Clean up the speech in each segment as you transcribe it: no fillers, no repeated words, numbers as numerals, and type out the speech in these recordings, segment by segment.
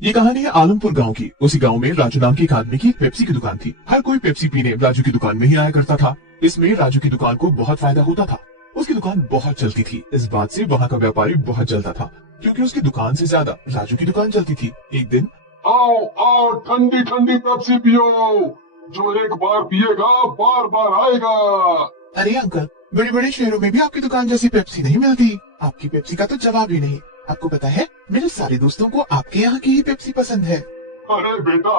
ये कहानी है आलमपुर गांव की। उसी गांव में राजू नाम के एक आदमी की पेप्सी की दुकान थी। हर कोई पेप्सी पीने राजू की दुकान में ही आया करता था। इसमें राजू की दुकान को बहुत फायदा होता था। उसकी दुकान बहुत चलती थी। इस बात से वहाँ का व्यापारी बहुत जलता था, क्योंकि उसकी दुकान से ज्यादा राजू की दुकान चलती थी। एक दिन, आओ आओ ठंडी ठंडी पेप्सी पियो, जो एक बार पिएगा बार बार आएगा। अरे अंकल, बड़े बड़े शहरों में भी आपकी दुकान जैसी पेप्सी नहीं मिलती। आपकी पेप्सी का तो जवाब ही नहीं। आपको पता है, मेरे सारे दोस्तों को आपके यहाँ की ही पेप्सी पसंद है। अरे बेटा,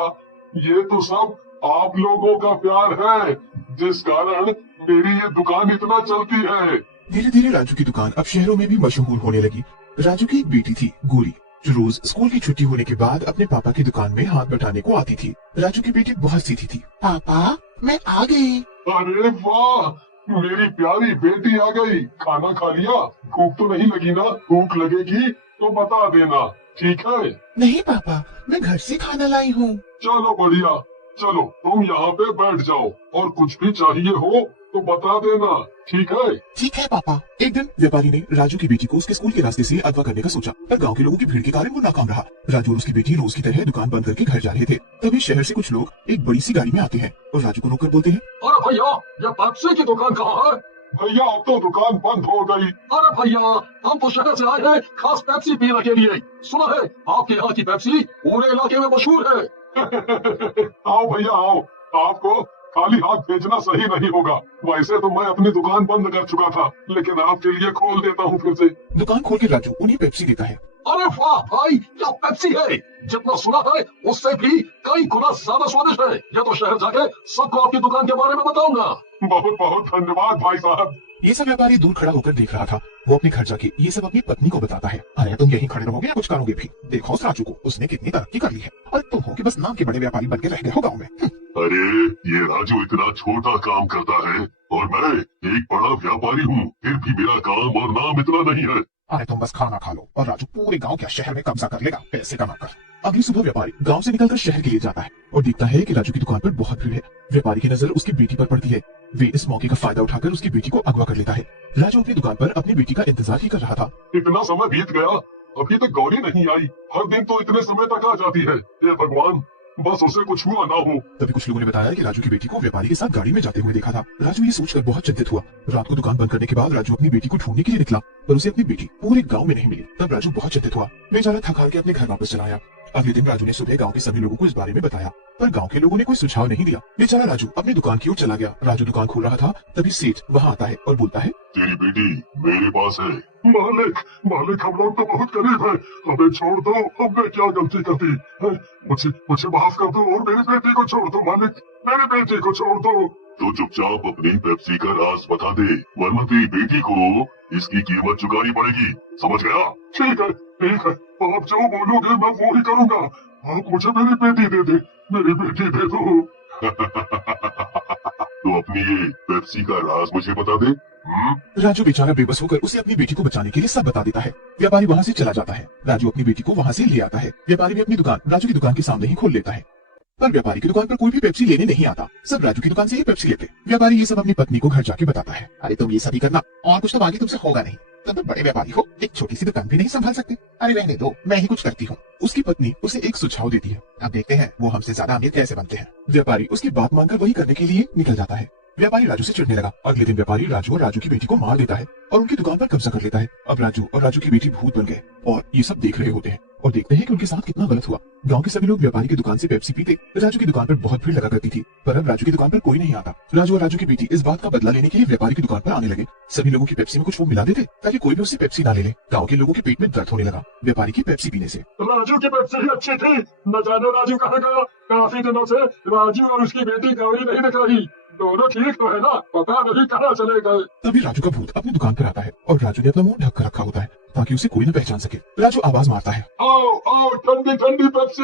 ये तो सब आप लोगों का प्यार है, जिस कारण मेरी ये दुकान इतना चलती है। धीरे धीरे राजू की दुकान अब शहरों में भी मशहूर होने लगी। राजू की एक बेटी थी, गोरी, जो रोज स्कूल की छुट्टी होने के बाद अपने पापा की दुकान में हाथ बटाने को आती थी। राजू की बेटी बहुत सीधी थी। पापा, मैं आ गई। अरे वाह, मेरी प्यारी बेटी आ गई। खाना खा लिया? भूख तो नहीं लगी ना? भूख लगेगी तो बता देना, ठीक है? नहीं पापा, मैं घर से खाना लाई हूँ। चलो बढ़िया, चलो तुम यहाँ पे बैठ जाओ, और कुछ भी चाहिए हो तो बता देना, ठीक है? ठीक है पापा। एक दिन व्यापारी ने राजू की बेटी को उसके स्कूल के रास्ते से अगवा करने का सोचा, पर गांव के लोगों की भीड़ के कारण वो नाकाम रहा। राजू और उसकी बेटी रोज की तरह दुकान बंद करके घर जा रहे थे। तभी शहर से कुछ लोग एक बड़ी सी गाड़ी में आते हैं और राजू को रोककर बोलते हैं, अरे भैया, ये पेप्सी की दुकान कहाँ है? भैया, अब तो दुकान बंद हो गई। अरे भैया, हम तो शहर से आए हैं खास पेप्सी पीने के लिए। सुना है आपके यहाँ की पेप्सी पूरे इलाके में मशहूर है। आओ भैया आओ, आपको खाली हाथ भेजना सही नहीं होगा। वैसे तो मैं अपनी दुकान बंद कर चुका था, लेकिन आपके लिए खोल देता हूँ फिर से। दुकान खोल के राजू उन्हें पेप्सी देता है। अरे वाह भाई, यह पेप्सी है। जितना सुना है उससे भी कई गुना ज्यादा स्वादिष्ट है। ये तो शहर जाके सबको आपकी दुकान के बारे में बताऊंगा। बहुत बहुत धन्यवाद भाई साहब। ये सब व्यापारी दूर खड़ा होकर देख रहा था। वो अपने घर जाके ये सब अपनी पत्नी को बताता है। अरे तुम यहीं खड़े रहोगे या कुछ करोगे भी? देखो उस राजू को, उसने कितनी तरक्की कर ली है, और तुम हो कि बस नाम के बड़े व्यापारी बन के रह गए हो गाँव में। अरे ये राजू इतना छोटा काम करता है और मैं एक बड़ा व्यापारी हूँ, फिर भी मेरा काम और नाम इतना नहीं है। अरे तुम बस खाना खा लो और राजू पूरे गांव के शहर में कब्जा कर लेगा, पैसे कमा कर। अगली सुबह व्यापारी गांव से निकलकर शहर के लिए जाता है और देखता है कि राजू की दुकान पर बहुत भीड़ है। व्यापारी की नजर उसकी बेटी पर पड़ती है। वे इस मौके का फायदा उठाकर उसकी बेटी को अगवा कर लेता है। राजू अपनी दुकान पर अपनी बेटी का इंतजार ही कर रहा था। इतना समय बीत गया, अभी तक गौरी नहीं आई। हर दिन तो इतने समय तक आ जाती है। हे भगवान, बस उसे कुछ हुआ ना हो। तभी कुछ लोगों ने बताया कि राजू की बेटी को व्यापारी के साथ गाड़ी में जाते हुए देखा था। राजू ये सोचकर बहुत चिंतित हुआ। रात को दुकान बंद करने के बाद राजू अपनी बेटी को ढूंढने के लिए निकला, पर उसे अपनी बेटी पूरे गांव में नहीं मिली। तब राजू बहुत चिंतित हुआ। बेचारा थक हार के अपने घर वापस चला आया। अगले दिन राजू ने सुबह गांव के सभी लोगों को इस बारे में बताया, पर गांव के लोगों ने कोई सुझाव नहीं दिया। बेचारा राजू अपनी दुकान की ओर चला गया। राजू दुकान खोल रहा था, तभी सेठ वहाँ आता है और बोलता है, तेरी बेटी मेरे पास है। मालिक, मालिक, हम लोग तो बहुत गरीब हैं, हमें छोड़ दो। हमने क्या गलती कर दी है? मुझे माफ कर दो और मेरी बेटी को छोड़ दो मालिक, मेरी बेटी को छोड़ दो। तो चुपचाप अपनी पेप्सी का राज बता दे, वरना तेरी बेटी को इसकी कीमत चुकानी पड़ेगी, समझ गया? ठीक है, ठीक है, आप जो बोलोगे मैं वो ही करूँगा। आप मुझे मेरी बेटी दे दे, मेरी बेटी दे दो। तो अपनी ये पेप्सी का राज मुझे बता दे। राजू बेचारा बेबस होकर उसे अपनी बेटी को बचाने के लिए सब बता देता है। व्यापारी वहाँ से चला जाता है। राजू अपनी बेटी को वहाँ से ले आता है। व्यापारी भी अपनी दुकान राजू की दुकान के सामने ही खोल लेता है, पर व्यापारी की दुकान पर कोई भी पेप्सी लेने नहीं आता। सब राजू की दुकान से ही पेप्सी लेते। व्यापारी ये सब अपनी पत्नी को घर जाके बताता है। अरे तुम ये सभी करना, और कुछ तो आगे तुमसे होगा नहीं। तुम बड़े व्यापारी हो, एक छोटी सी दुकान भी नहीं संभाल सकते। अरे रहने दो, मैं ही कुछ करती हूँ। उसकी पत्नी उसे एक सुझाव देती है। अब देखते हैं वो हमसे ज्यादा अमीर कैसे बनते हैं। व्यापारी उसकी बात मानकर वही करने के लिए निकल जाता है। व्यापारी राजू से चिढ़ने लगा। अगले दिन व्यापारी राजू और राजू की बेटी को मार देता है और उनकी दुकान पर कब्जा कर लेता है। अब राजू और राजू की बेटी भूत बन गए और ये सब देख रहे होते हैं और देखते हैं कि उनके साथ कितना गलत हुआ। गांव के सभी लोग व्यापारी की दुकान से पेप्सी पीते। राजू की दुकान पर बहुत भीड़ लगा करती थी, पर अब राजू की दुकान पर कोई नहीं आता। राजू और राजू की बेटी इस बात का बदला लेने के लिए व्यापारी की दुकान पर आने लगे। सभी लोगों की पेप्सी में कुछ वो मिला देते ताकि कोई भी उससे पेप्सी ना ले ले। गाँव के लोगों के पेट में दर्द होने लगा व्यापारी की पेप्सी पीने से। राजू की पेप्सी ही अच्छी थी, न जाने राजू कहाँ गया। काफी दिनों से राजू और उसकी बेटी गौरी नहीं दिख रही। दोनों ठीक तो है ना? पता नहीं कहाँ चले गए। तभी राजू का भूत अपनी दुकान पर आता है और राजू ने अपना मुंह ढक कर रखा होता है ताकि उसे कोई न पहचान सके। राजू आवाज मारता है, आओ आओ ठंडी ठंडी पेप्सी।